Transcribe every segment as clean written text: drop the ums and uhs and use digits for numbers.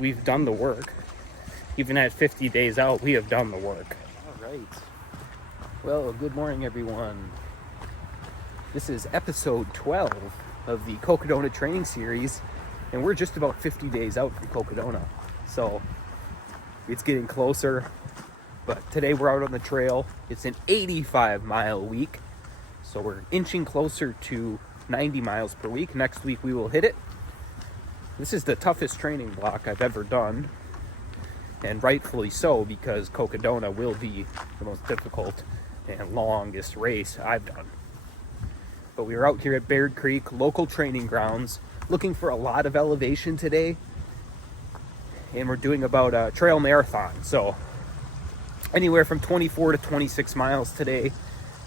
we've done the work. Even at 50 days out, we have done the work. All right. Well, good morning, everyone. This is episode 12 of the Cocodona training series, and we're just about 50 days out from Cocodona. So it's getting closer, but today we're out on the trail. It's an 85-mile week, so we're inching closer to 90 miles per week. Next week we will hit it. This is the toughest training block I've ever done, and rightfully so, because Cocodona will be the most difficult and longest race I've done. But we are out here at Baird Creek, local training grounds, looking for a lot of elevation today, and we're doing about a trail marathon, so anywhere from 24 to 26 miles today.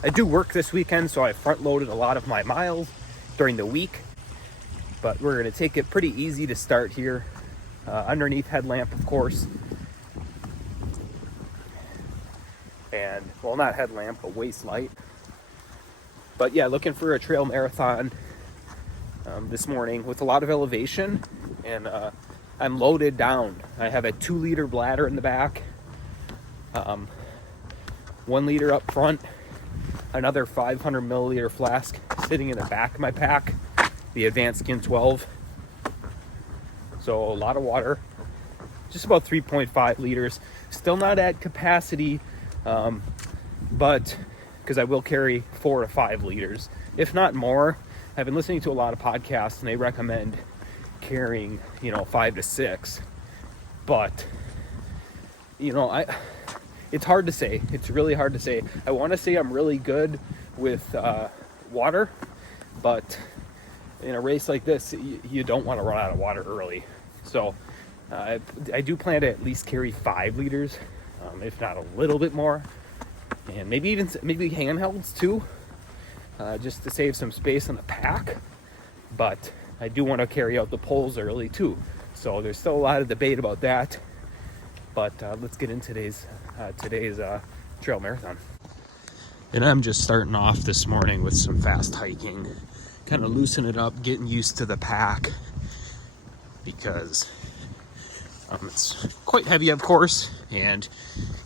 I do work this weekend, so I front-loaded a lot of my miles during the week, but we're going to take it pretty easy to start here, underneath headlamp, of course. And, well, not headlamp, but waist light. But yeah, looking for a trail marathon this morning with a lot of elevation, and I'm loaded down. I have a 2-liter bladder in the back, 1 liter up front, another 500 milliliter flask sitting in the back of my pack, the Advanced Skin 12. So a lot of water, just about 3.5 liters. Still not at capacity, but because I will carry 4 to 5 liters, if not more. I've been listening to a lot of podcasts, and they recommend carrying, 5 to 6. But, it's hard to say. It's really hard to say. I want to say I'm really good with water, but in a race like this, you don't want to run out of water early. So I do plan to at least carry 5 liters, if not a little bit more, and maybe handhelds too, just to save some space in the pack. But I do want to carry out the poles early too. So there's still a lot of debate about that. But let's get into today's trail marathon. And I'm just starting off this morning with some fast hiking, kind of loosen it up, getting used to the pack, because it's quite heavy, of course, and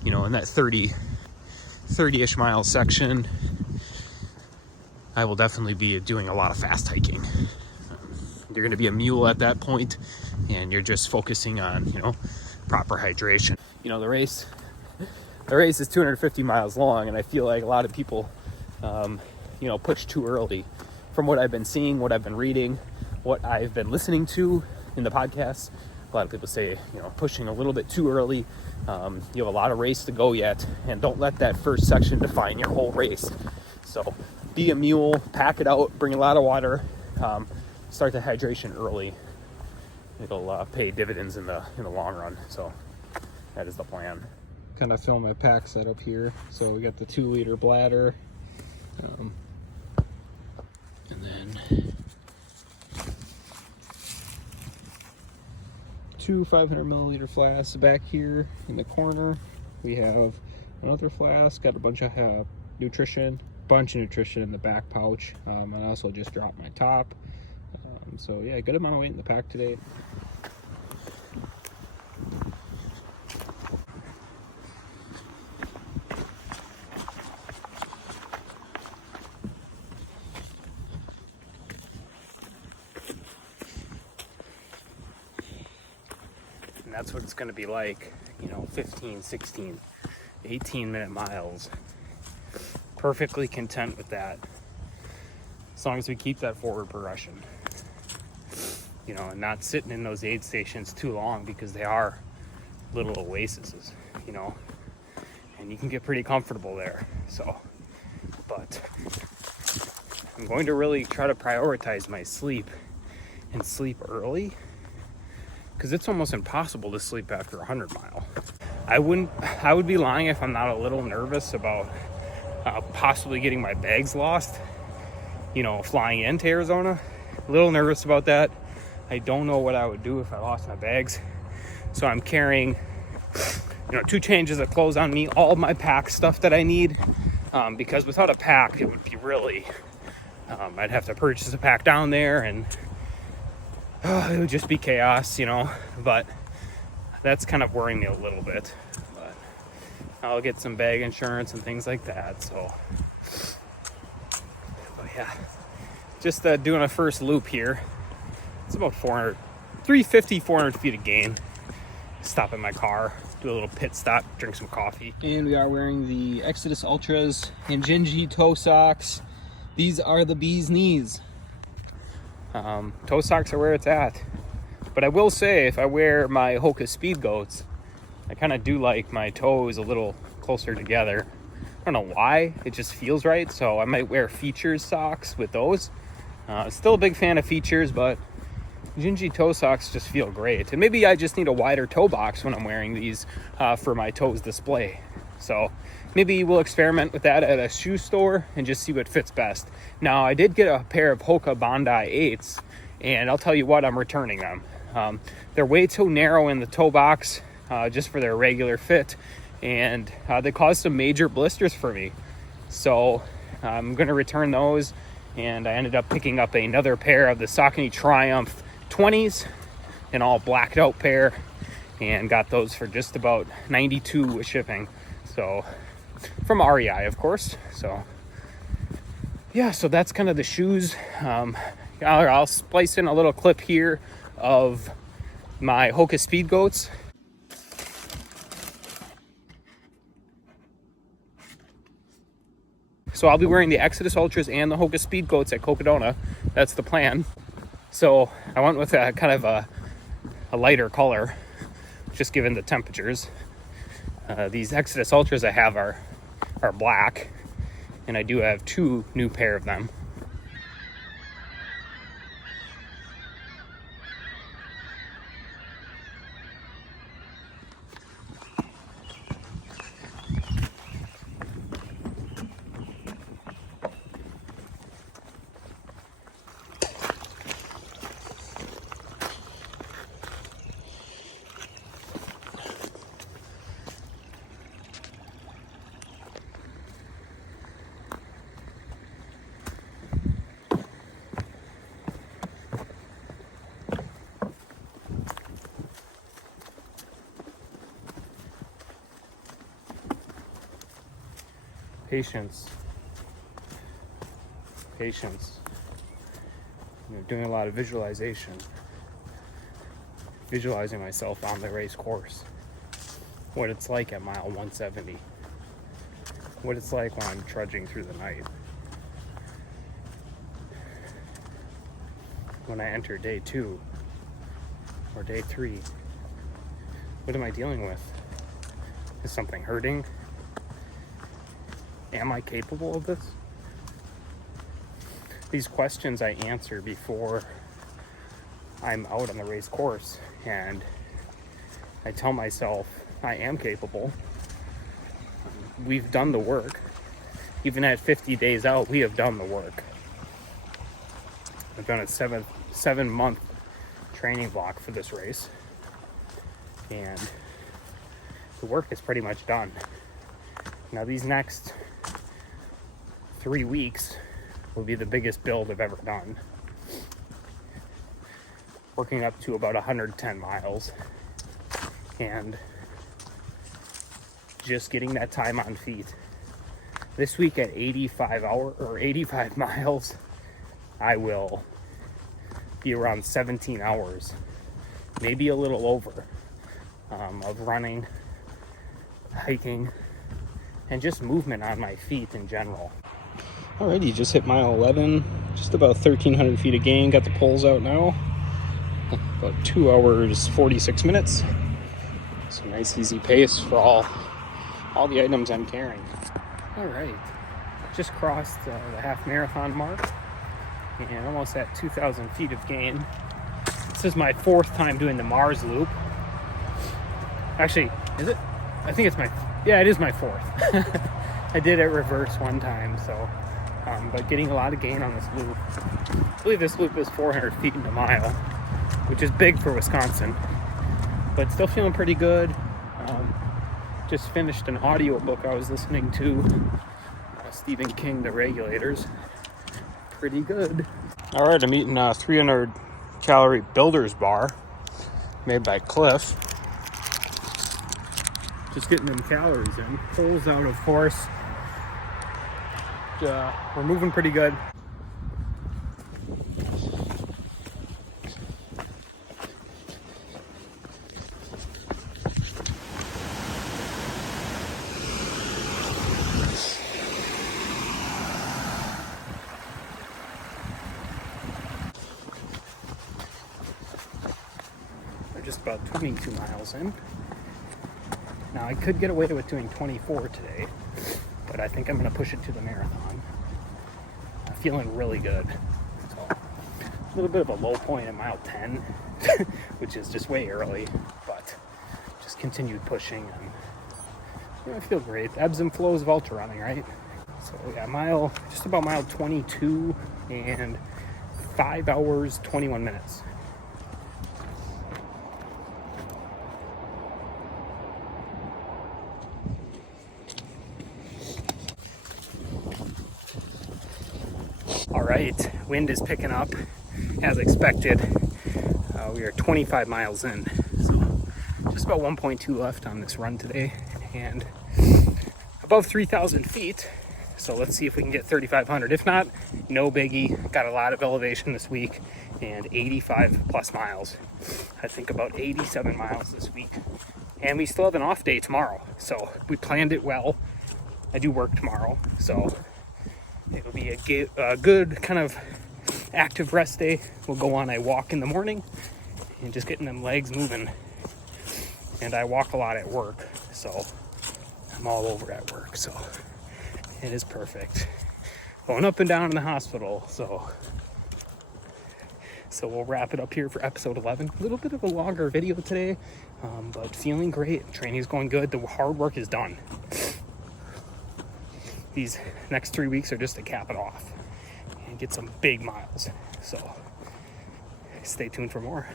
in that 30-ish mile section, I will definitely be doing a lot of fast hiking. You're going to be a mule at that point, and you're just focusing on proper hydration. The race is 250 miles long, and I feel like a lot of people push too early. From what I've been seeing, what I've been reading, what I've been listening to in the podcasts, a lot of people say pushing a little bit too early. You have a lot of race to go yet, and don't let that first section define your whole race. So be a mule, pack it out, bring a lot of water, start the hydration early. It'll pay dividends in the long run. So that is the plan. Kind of fill my pack set up here. So we got the 2-liter bladder, and then 2 500 milliliter flasks back here in the corner. We have another flask, got a bunch of nutrition in the back pouch, and I also just dropped my top. So yeah, good amount of weight in the pack today. And that's what it's going to be like, 15, 16, 18-minute miles. Perfectly content with that, as long as we keep that forward progression. And not sitting in those aid stations too long, because they are little oases, and you can get pretty comfortable there. So, but I'm going to really try to prioritize my sleep and sleep early, because it's almost impossible to sleep after 100 mile. I would be lying if I'm not a little nervous about possibly getting my bags lost, flying into Arizona. A little nervous about that. I don't know what I would do if I lost my bags. So I'm carrying, 2 changes of clothes on me, all of my pack stuff that I need, because without a pack, it would be really, I'd have to purchase a pack down there, and it would just be chaos, But that's kind of worrying me a little bit. But I'll get some bag insurance and things like that. So, but yeah, just doing a first loop here. It's about 350, 400 feet of gain. Stop in my car, do a little pit stop, drink some coffee. And we are wearing the Exodus Ultras and Gingy toe socks. These are the bee's knees. Toe socks are where it's at. But I will say, if I wear my Hoka Speed Goats, I kind of do like my toes a little closer together. I don't know why, it just feels right. So I might wear Features socks with those. Still a big fan of Features, but Gingy toe socks just feel great. And maybe I just need a wider toe box when I'm wearing these for my toes display. So maybe we'll experiment with that at a shoe store and just see what fits best. Now, I did get a pair of Hoka Bondi 8s, and I'll tell you what, I'm returning them. They're way too narrow in the toe box just for their regular fit, and they caused some major blisters for me. So I'm going to return those, and I ended up picking up another pair of the Saucony Triumph 20s, an all blacked out pair, and got those for just about $92 with shipping. So from REI, of course. So yeah, so that's kind of the shoes. I'll splice in a little clip here of my Hoka Speed Goats. So I'll be wearing the Exodus Ultras and the Hoka Speed Goats at Cocodona. That's the plan. So I went with a kind of a lighter color, just given the temperatures. These Exodus Ultras I have are black, and I do have 2 new pair of them. Patience. Doing a lot of visualization. Visualizing myself on the race course. What it's like at mile 170. What it's like when I'm trudging through the night. When I enter day 2 or day 3. What am I dealing with? Is something hurting? Am I capable of this? These questions I answer before I'm out on the race course, and I tell myself I am capable. We've done the work. Even at 50 days out, we have done the work. I've done a 7-month training block for this race, and the work is pretty much done. Now these next 3 weeks will be the biggest build I've ever done. Working up to about 110 miles and just getting that time on feet. This week at 85 miles, I will be around 17 hours, maybe a little over, of running, hiking, and just movement on my feet in general. Alrighty, just hit mile 11, just about 1,300 feet of gain. Got the poles out now. About 2 hours, 46 minutes. It's a nice easy pace for all the items I'm carrying. Alright, just crossed the half marathon mark and almost at 2,000 feet of gain. This is my 4th time doing the Mars loop. Actually, is it? I think it's it is my 4th. I did it reverse one time, so but getting a lot of gain on this loop. I believe this loop is 400 feet in a mile, which is big for Wisconsin, but still feeling pretty good. Just finished an audiobook I was listening to, Stephen King, The Regulators. Pretty good. All right, I'm eating a 300 calorie Builder's bar made by Cliff. Just getting them calories in. Poles out, of course. We're moving pretty good. We're just about 22 miles in. Now I could get away with doing 24 today, but I think I'm going to push it to the marathon. I'm feeling really good. So, a little bit of a low point at mile 10, which is just way early, but just continued pushing, and I feel great. Ebbs and flows of ultra running, right? So yeah, just about mile 22 and 5 hours, 21 minutes. All right, wind is picking up as expected. We are 25 miles in, so just about 1.2 left on this run today, and above 3,000 feet. So let's see if we can get 3,500. If not, no biggie. Got a lot of elevation this week and 85 plus miles. I think about 87 miles this week. And we still have an off day tomorrow. So we planned it well. I do work tomorrow, so it'll be a good kind of active rest day. We'll go on a walk in the morning and just getting them legs moving. And I walk a lot at work, so I'm all over at work, so it is perfect. Going up and down in the hospital, so we'll wrap it up here for episode 11. A little bit of a longer video today, but feeling great. Training's going good. The hard work is done. These next 3 weeks are just to cap it off and get some big miles. So stay tuned for more.